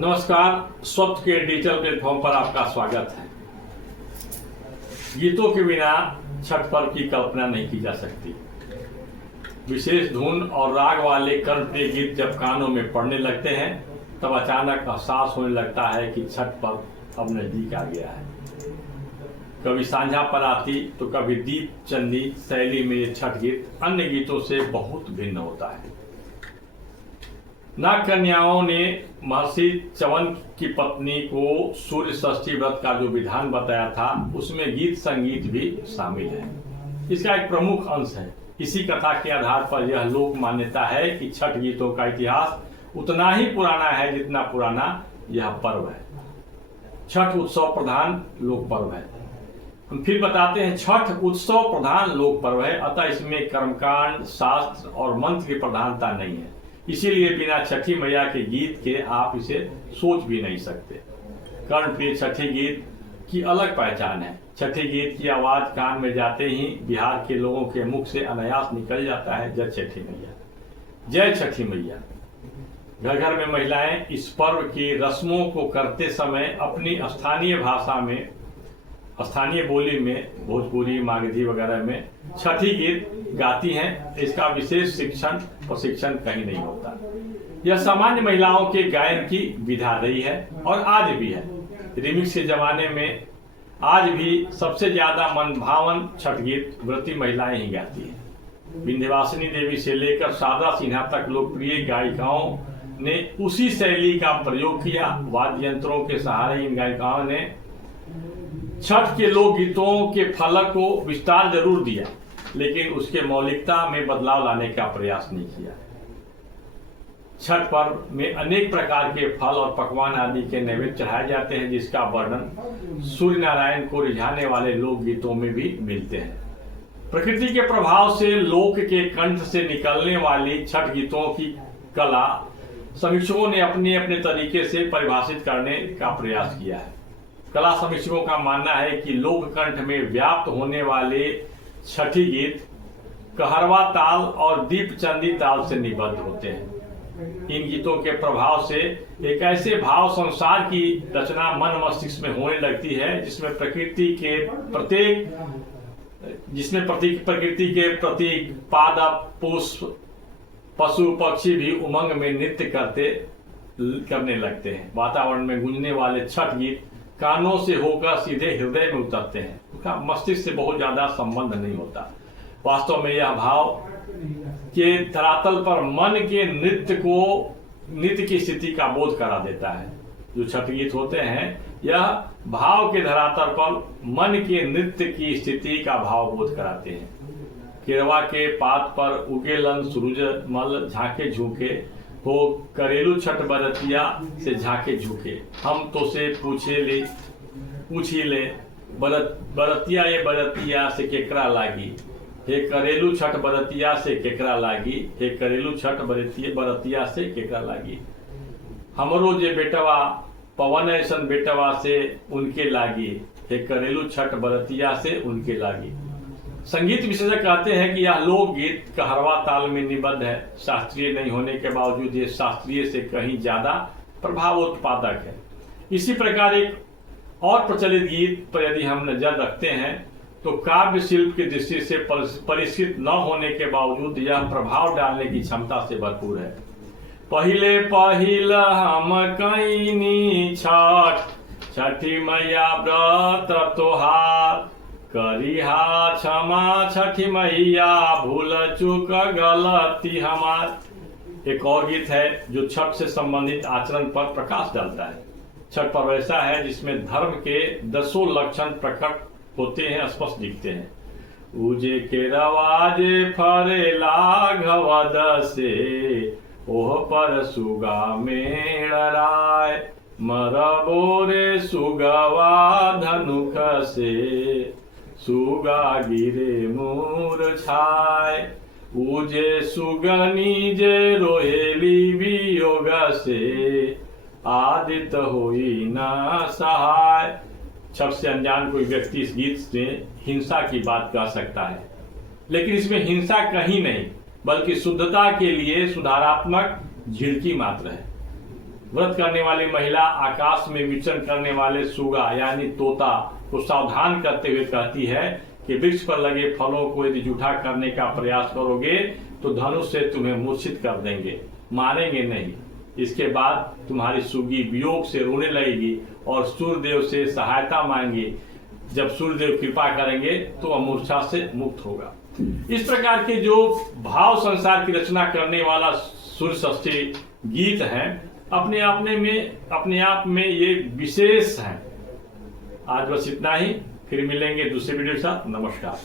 नमस्कार, स्वप्न के डिजिटल प्लेटफॉर्म पर आपका स्वागत है। गीतों के बिना छठ पर्व की कल्पना नहीं की जा सकती। विशेष धुन और राग वाले कर्णप्रिय गीत जब कानों में पड़ने लगते हैं तब अचानक एहसास होने लगता है कि छठ पर्व अब नजदीक आ गया है। कभी सांझा पराती तो कभी दीप चंदी शैली में ये छठ गीत अन्य गीतों से बहुत भिन्न होता है। नाग कन्याओं ने महर्षि च्यवन की पत्नी को सूर्य षष्ठी व्रत का जो विधान बताया था उसमें गीत संगीत भी शामिल है। इसका एक प्रमुख अंश है। इसी कथा के आधार पर यह लोक मान्यता है कि छठ गीतों का इतिहास उतना ही पुराना है जितना पुराना यह पर्व है। छठ उत्सव प्रधान लोक पर्व है। हम फिर बताते हैं, छठ उत्सव प्रधान लोक पर्व है, अतः इसमें कर्मकांड, शास्त्र और मंत्र की प्रधानता नहीं है। इसीलिए बिना छठी मैया के गीत के आप इसे सोच भी नहीं सकते। कर्णप्रिय छठी गीत की अलग पहचान है। छठी गीत की आवाज कान में जाते ही बिहार के लोगों के मुख से अनायास निकल जाता है, जय छठी मैया, जय छठी मैया। घर घर में महिलाएं इस पर्व की रस्मों को करते समय अपनी स्थानीय भाषा में, स्थानीय बोली में, भोजपुरी, मागधी वगैरह में छठी गीत गाती हैं। इसका विशेष प्रशिक्षण कहीं नहीं होता। यह सामान्य महिलाओं के गायन की विधा रही है और आज भी है। रिमिक्स के जमाने में आज भी सबसे ज्यादा मनभावन छठ गीत व्रती महिलाएं ही गाती हैं। विंध्यवासिनी देवी से लेकर शारदा सिन्हा तक लोकप्रिय गायिकाओं ने उसी शैली का प्रयोग किया। वाद्य यंत्रों के सहारे इन गायिकाओं ने छठ के लोक गीतों के फलक को विस्तार जरूर दिया, लेकिन उसके मौलिकता में बदलाव लाने का प्रयास नहीं किया। छठ पर्व में अनेक प्रकार के फल और पकवान आदि के नैवेद्य चढ़ाए जाते हैं, जिसका वर्णन सूर्य नारायण को रिझाने वाले लोक गीतों में भी मिलते हैं। प्रकृति के प्रभाव से लोक के कंठ से निकलने वाली छठ गीतों की कला समीक्षकों ने अपने अपने तरीके से परिभाषित करने का प्रयास किया है। कला समीक्षकों का मानना है कि लोक कंठ में व्याप्त होने वाले छठी गीत कहरवा ताल और दीप चंदी ताल से निबद्ध होते हैं। इन गीतों के प्रभाव से एक ऐसे भाव संसार की रचना मन मस्तिष्क में होने लगती है जिसमें प्रकृति के प्रतीक पादप, पुष्प, पशु पक्षी भी उमंग में नृत्य करने लगते हैं। वातावरण में गूंजने वाले छठ गीत कानों से होकर सीधे हृदय में उतरते हैं। उसका मस्तिष्क से बहुत ज्यादा संबंध नहीं होता। वास्तव में यह भाव के धरातल पर मन के नृत्य की स्थिति का बोध करा देता है। जो छठ गीत होते हैं यह भाव के धरातल पर मन के नृत्य की स्थिति का भाव बोध कराते हैं। केरवा के पात पर उगेलन सूरजमल झांके झूके हो, करेलू छठ बरतिया से झांके झुके। हम तो से पूछी ले बरतिया ये बरतिया से केकरा लागी, हे करेलू छठ बरतिया से केकरा लागी, हे करेलू छठ बरतिया से केकरा लागी। हमरो जे बेटवा पवन ऐसन बेटवा से उनके लागी, हे करेलू छठ बरतिया से उनके लागी। संगीत विशेषज्ञ कहते हैं कि यह लोकगीत कहरवा ताल में निबद्ध है। शास्त्रीय नहीं होने के बावजूद ये शास्त्रीय से कहीं ज्यादा प्रभावोत्पादक है। इसी प्रकार एक और प्रचलित गीत पर यदि हम नजर रखते हैं तो काव्य शिल्प की दृष्टि से परिष्कृत न होने के बावजूद यह प्रभाव डालने की क्षमता से भरपूर है। पहिले पहिल हम कईनी छठी मैया व्रत तोहार, करिहा क्षमा छठी मैया भूल चूक गलती हमार। एक और गीत है जो छठ से संबंधित आचरण पर प्रकाश डालता है। छठ पर्व ऐसा है जिसमें धर्म के 10 लक्षण प्रकट होते हैं, स्पष्ट दिखते हैं। उजे के रवाजे फरे लाघवद से, ओह पर सुगा मेड़ राय, मरबोरे सुगवा धनुख से, सुगा गिरे मूर्छाय। उजे सुगनी जे रोहेली वियोग से, आदित होई न सहाय। छठ से अनजान कोई व्यक्ति इस गीत में हिंसा की बात कह सकता है, लेकिन इसमें हिंसा कहीं नहीं बल्कि शुद्धता के लिए सुधारात्मक झिड़की मात्र है। व्रत करने वाली महिला आकाश में विचरण करने वाले सुगा यानी तोता को सावधान करते हुए कहती है कि वृक्ष पर लगे फलों को यदि जूठा करने का प्रयास करोगे तो धनुष से तुम्हें मूर्छित कर देंगे, मारेंगे नहीं। इसके बाद तुम्हारी सुगी वियोग से रोने लगेगी और सूर्यदेव से सहायता मांगे। जब सूर्यदेव कृपा करेंगे तो वह मूर्छा से मुक्त होगा। इस प्रकार के जो भाव संसार की रचना करने वाला सूर्य षष्ठी गीत है अपने आप में ये विशेष है। आज बस इतना ही, फिर मिलेंगे दूसरे वीडियो के साथ। नमस्कार।